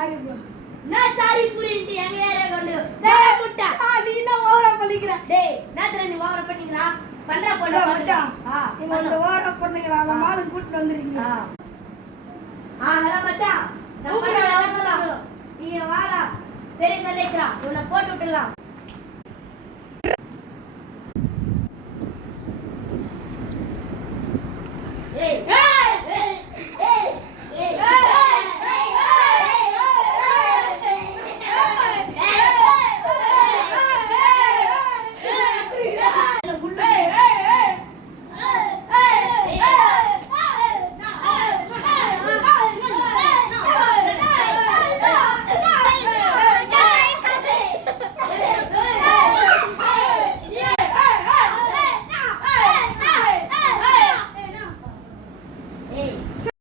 Sorry bro. நான் sorry புரிஞ்சி எங்க area கொண்டு டேய் முட்டா நீ என்ன ஓவரா பண்ணிக்கிற? டேய் நாதர நீ ஓவரா பண்ணிங்கடா பண்றா போடா மச்சான். நீங்க இந்த ஓவரா பண்ணீங்கடா. அந்த மாலை கூட்டி வந்திருக்கீங்க. ஹலோ மச்சான் நான் பண்ண வேலை நீ வாடா பெரிய சண்டைச்சா உன்னை போட்டு விட்டுடலாம்.